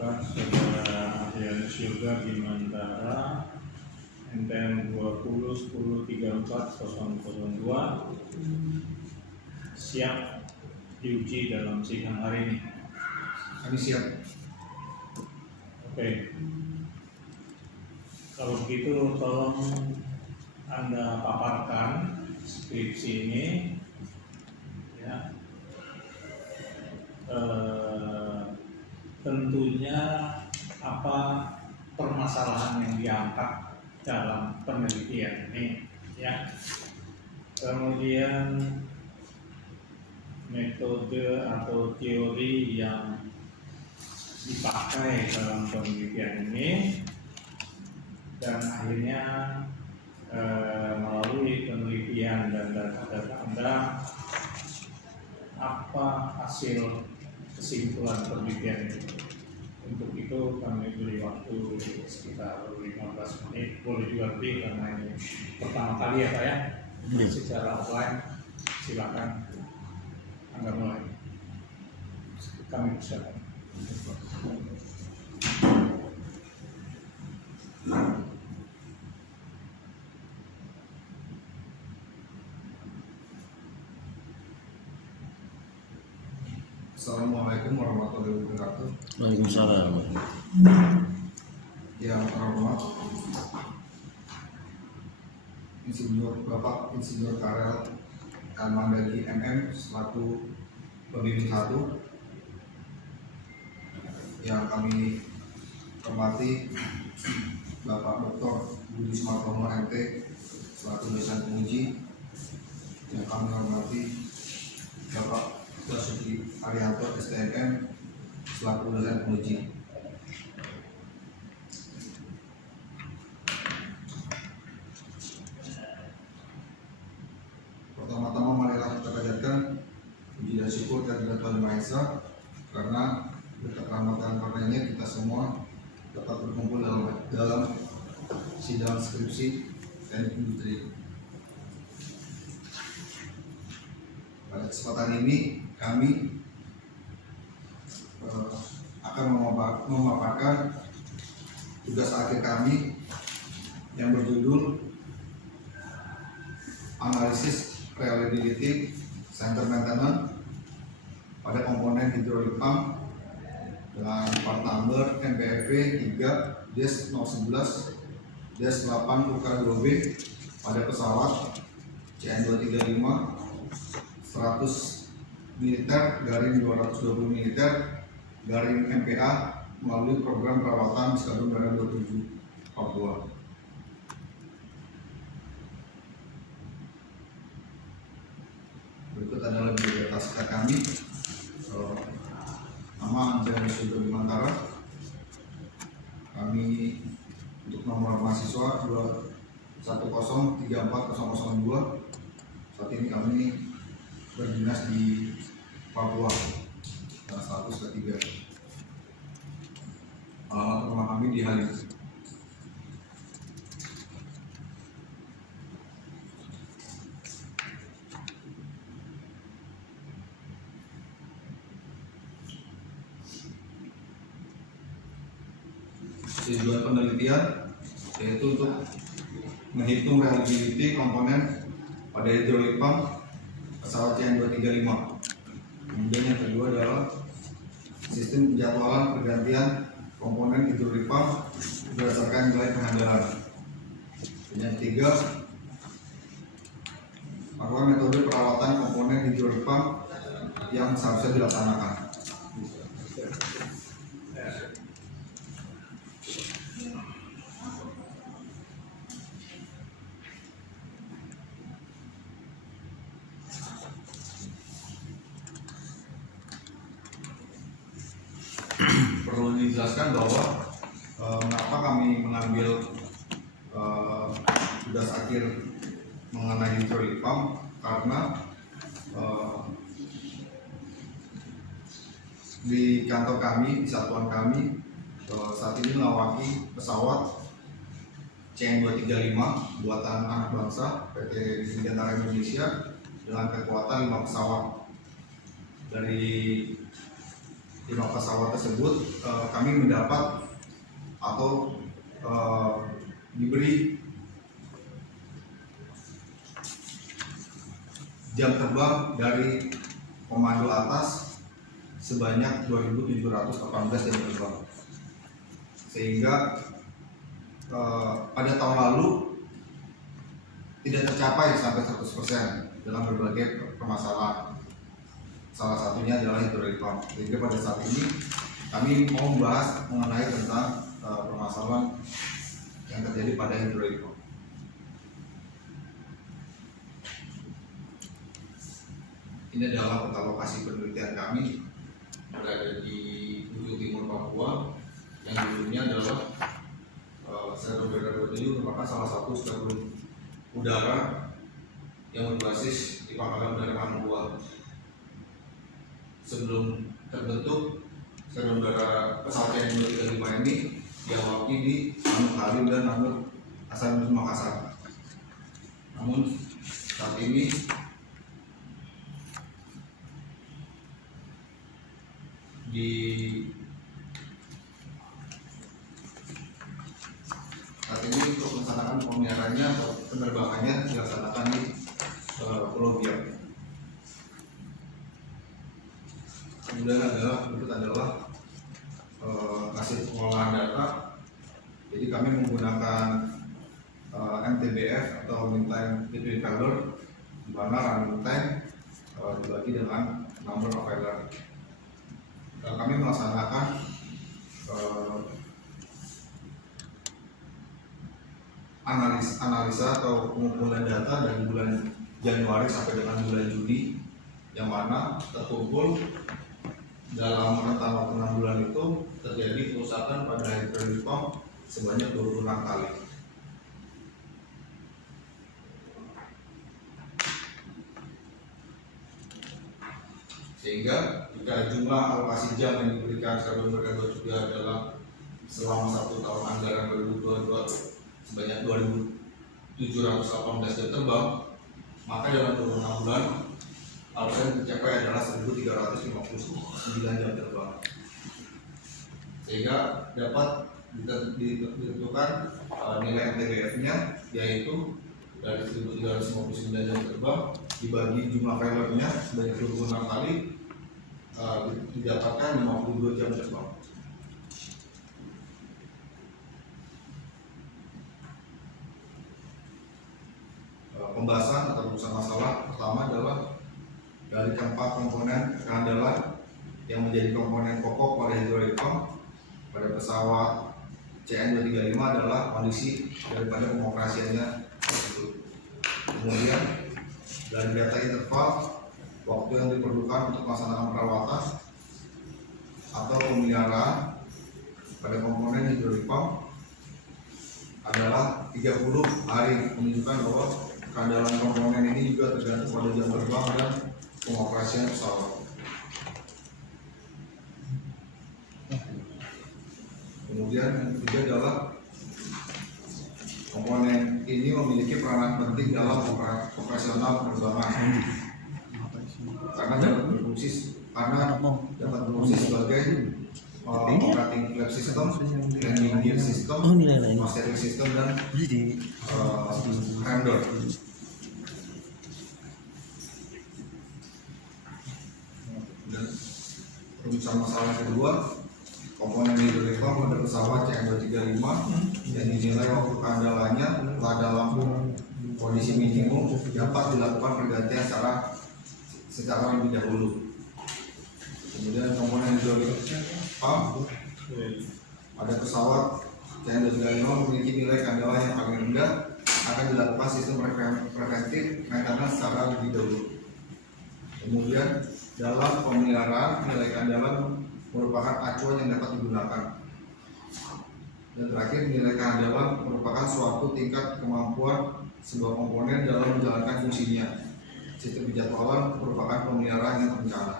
Bapak Saudara Adrianus Yoga Bimantara NPM 2010340002 siap diuji dalam sidang hari ini. Kami siap. Oke. Kalau begitu tolong Anda paparkan skripsi ini ya. Tentunya apa permasalahan yang diangkat dalam penelitian ini ya. Kemudian metode atau teori yang dipakai dalam penelitian ini, dan akhirnya melalui penelitian dan data-data Anda, apa hasil kesimpulan penelitian itu. Untuk itu kami beri waktu sekitar 15 menit, boleh juga lebih karena ini pertama kali ya Pak ya, secara offline. Silakan Anda mulai. Kami persilakan. Assalamualaikum warahmatullahi wabarakatuh. Waalaikumsalam. Yang terhormat Bapak Insinyur Karel Kamandagi MM selaku pembimbing 1, yang kami hormati Bapak Dr. Budi Sumartono MT selaku dosen penguji, yang kami hormati Bapak Basuki Arianto STMM selaku dosen penguji. Pertama-tama marilah kita panjatkan puji dan syukur kehadirat Tuhan Maha Esa, karena berkat rahmat dan karunia kita semua dapat berkumpul dalam sidang skripsi teknik industri. Pada kesempatan ini kami akan memaparkan tugas akhir kami yang berjudul Analisis Reliability Center Maintenance pada komponen hidrolik pump dengan part number MPFV 3-011-8UK2B pada pesawat CN235 100 militer garing 220 militer garing MPA melalui program perawatan Skadron Udara 27 Papua. Berikut adalah biodata singkat kami. Nama Adrianus Yoga Bimantara. Kami untuk nomor mahasiswa 210340002. Saat ini kami berdinas di Papua dengan status ketiga. Alamat rumah kami di Halim. Tujuan penelitian yaitu untuk menghitung reliability komponen pada hidrolik pump pesawat CN235. Kemudian yang kedua adalah sistem penjadwalan pergantian komponen hidrolik pump berdasarkan nilai pengandalan. Dan yang ketiga, melakukan metode perawatan komponen hidrolik pump yang seharusnya dilaksanakan. Perlu dijelaskan bahwa mengapa kami mengambil tugas akhir mengenai hidrolik pump, karena di kantor kami, di satuan kami saat ini melawaki pesawat CN235 buatan anak bangsa PT Dirgantara Indonesia dengan kekuatan 5 pesawat dari 5 pesawat tersebut kami mendapat atau diberi jam terbang dari komando atas sebanyak 2.718 jam terbang, sehingga pada tahun lalu tidak tercapai sampai 100% dalam berbagai permasalahan. Salah satunya adalah hydraulic pump. Sehingga pada saat ini kami mau membahas mengenai tentang permasalahan yang terjadi pada hydraulic pump. Ini adalah peta lokasi penelitian kami berada di ujung timur Papua, yang dulunya adalah Stadion Berdara ini merupakan salah satu stadion udara yang berbasis di Pangkalan Udara Pangua. Sebelum terbentuk Stadion Udara pesawat CN-235 ini diawaki di Lanut Halim dan Lanut Hasanuddin Makassar. Namun saat ini untuk melaksanakan pemeliharaannya atau penerbangannya dilaksanakan di Pulau Biak. Kemudian berikut adalah hasil pengolahan data. Jadi kami menggunakan MTBF atau Mean Time Between Failure, di mana running time dibagi dengan number of failure. Kami melaksanakan analisa atau pengumpulan data dari bulan Januari sampai dengan bulan Juli, yang mana terkumpul dalam rentang waktu 6 bulan itu terjadi kerusakan pada hydraulic pump sebanyak 26 kali. Sehingga jika jumlah alokasi jam yang diberikan Stadion Berdara juga adalah selama 1 tahun anggaran 2022 sebanyak 2.718 jam terbang, maka dalam 26 bulan alokasi yang tercapai adalah 1.359 jam terbang, sehingga dapat ditentukan nilai MTBF-nya, yaitu dari 1.359 jam terbang dibagi jumlah failure-nya sebanyak 26 kali, didapatkan 52 jam terbang. Pembahasan atau urusan masalah pertama adalah dari keempat komponen keandalan yang menjadi komponen pokok pada hydraulic pump pada pesawat CN-235 adalah kondisi daripada pengoperasiannya tersebut. Kemudian dari data interval waktu yang diperlukan untuk melaksanakan perawatan atau pemeliharaan pada komponen hydraulic pump adalah 30 hari, menunjukkan bahwa keandalan komponen ini juga tergantung pada jam terbang dan pengoperasian pesawat. Kemudian yang ketiga adalah komponen ini memiliki peranan penting dalam operasional penerbangan karena dapat berfungsi sebagai operating flap system, landing gear system, steering system, dan rem door. Dan rujukan masalah kedua, komponen hydraulic pump pada pesawat CN-235 yang dinilai waktu keandalannya telah dalam kondisi minimum dapat dilakukan pergantian secara lebih dahulu. Kemudian komponen hydraulic pump pada pesawat CN-235 memiliki nilai keandalan yang paling rendah, akan dilakukan sistem preventif maintenance secara lebih dahulu. Kemudian dalam pemeliharaan, nilai keandalan merupakan acuan yang dapat digunakan. Dan terakhir, nilai keandalan merupakan suatu tingkat kemampuan sebuah komponen dalam menjalankan fungsinya. Sistem penjadwalan merupakan pemeliharaan yang terencana.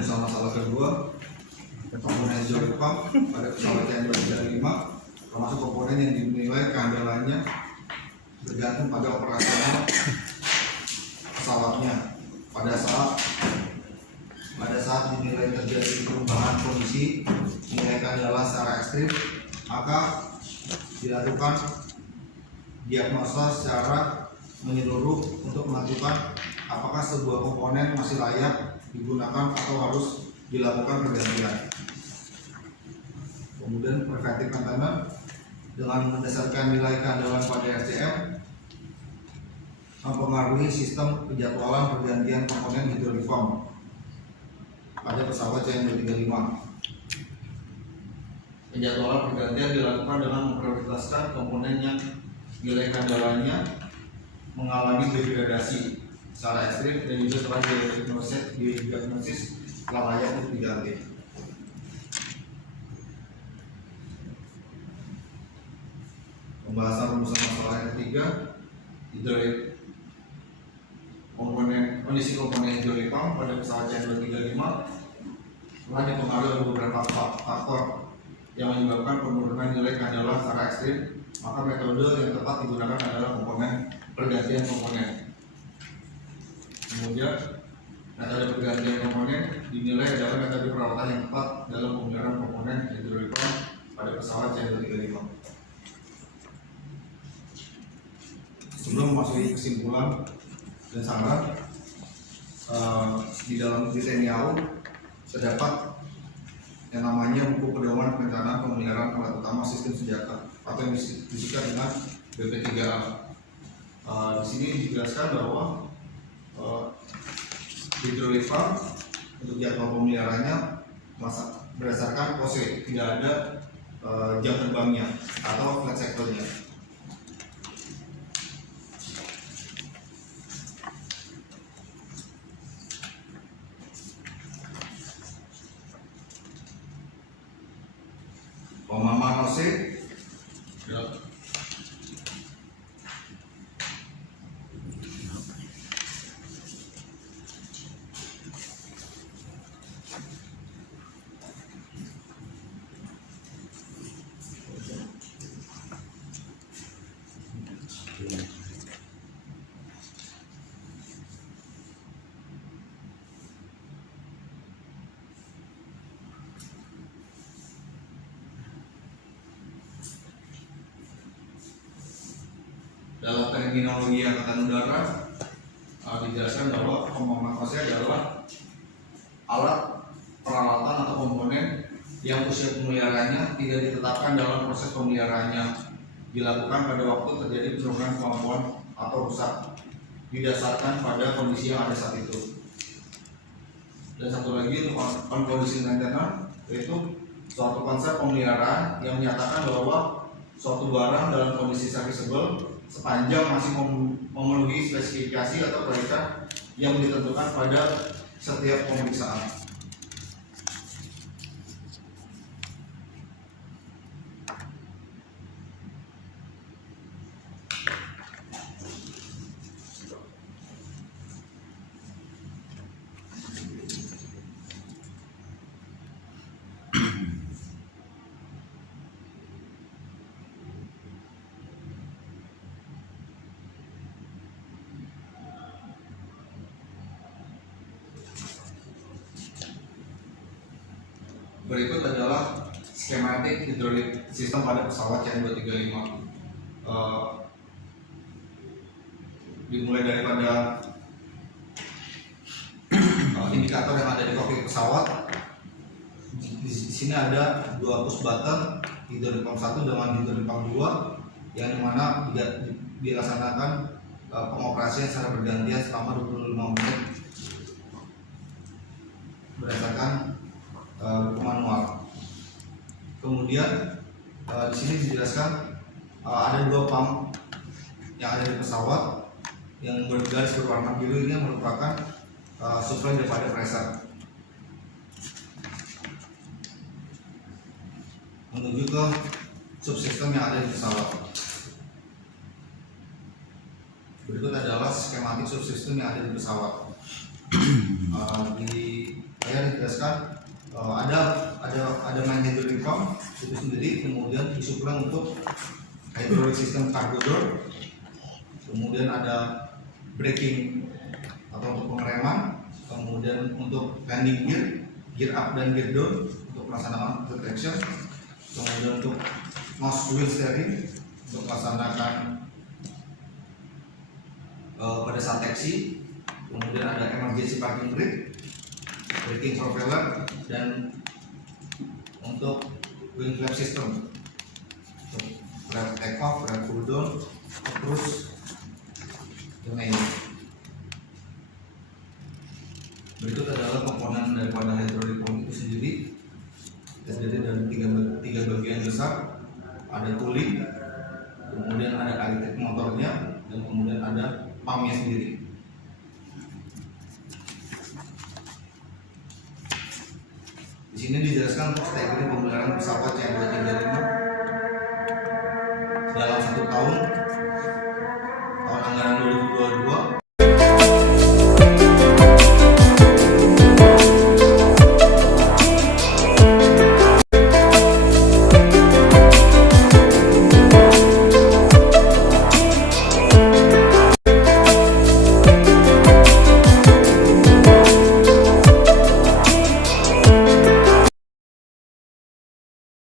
Masalah kedua, komponen hydraulic pump pada pesawat CN235, termasuk komponen yang dinilai keandalannya bergantung pada operasional pesawatnya. Pada saat dinilai terjadi perubahan kondisi nilai keandalan secara ekstrim, maka dilakukan diagnosa secara menyeluruh untuk menentukan apakah sebuah komponen masih layak digunakan atau harus dilakukan pergantian. Kemudian preventive maintenance dengan mendasarkan nilai keandalan pada RCM mempengaruhi sistem penjadwalan pergantian komponen hidrolik pump pada pesawat CN235. Penjadwalan pergantian dilakukan dengan memprioritaskan komponen yang nilai keandalannya mengalami degradasi secara ekstrim dan juga telah didiagnosis telah layak untuk diganti. Pembahasan rumusan masalah yang ketiga, kondisi komponen hidrolik pump pada pesawat CN235 telah dipengaruhi oleh beberapa faktor yang menyebabkan penurunan nilai keandalan secara ekstrim. Maka metode yang tepat digunakan adalah komponen pergantian komponen. Kemudian metode pergantian komponen dinilai adalah metode perawatan yang tepat dalam pemeliharaan komponen hidrolik pump pada pesawat CN235. Sebelum memasuki kesimpulan dan saran, di dalam TNI AU terdapat yang namanya buku pedoman perencanaan pemeliharaan alat utama sistem senjata atau yang disingkat dengan BP3A. Di sini dijelaskan bahwa hidrolik pump untuk jadwal pemeliharaannya berdasarkan pose, tidak ada jam terbangnya atau flight cycle-nya. Pemahaman OC dalam terminologi Angkatan Udara dijelaskan bahwa pemahaman OC adalah alat peralatan atau komponen yang usia pemeliharaannya tidak ditetapkan dalam proses pemeliharaannya, dilakukan pada waktu terjadi penurunan kemampuan atau rusak didasarkan pada kondisi yang ada saat itu. Dan satu lagi untuk kondisi maintenance, yaitu suatu konsep pemeliharaan yang menyatakan bahwa suatu barang dalam kondisi serviceable sepanjang masih memenuhi spesifikasi atau predikat yang ditentukan pada setiap pemeriksaan. Berikut adalah skematik hidrolik sistem pada pesawat CN235. Dimulai daripada indikator yang ada di kokpit pesawat. Di sini ada dua push button, hidrolik pump 1 dengan hidrolik pump 2, yang dimana dilaksanakan pengoperasian secara bergantian selama 25 menit berdasarkan buku manual. Kemudian di sini dijelaskan ada dua pump yang ada di pesawat yang bergaris berwarna biru. Ini merupakan suplai daripada pressure menuju ke subsistem yang ada di pesawat. Berikut adalah skematik subsistem yang ada di pesawat. Di layar dijelaskan ada main hydraulic pump itu sendiri, kemudian disupply untuk hydraulic system cargo door, kemudian ada braking atau untuk pengereman, kemudian untuk landing gear, gear up dan gear down untuk melaksanakan traction, kemudian untuk nose wheel steering untuk melaksanakan pada saat taxi, kemudian ada emergency parking brake, braking propeller, dan untuk wing flap system untuk flap take off, flap pull down, terus dan lainnya. Berikut adalah komponen daripada hydraulic pump itu sendiri, terdiri dari tiga bagian besar. Ada cooling, kemudian ada kalitik motornya, dan kemudian ada pumpnya sendiri. Di sini dijelaskan untuk strategi pemeliharaan pesawat C235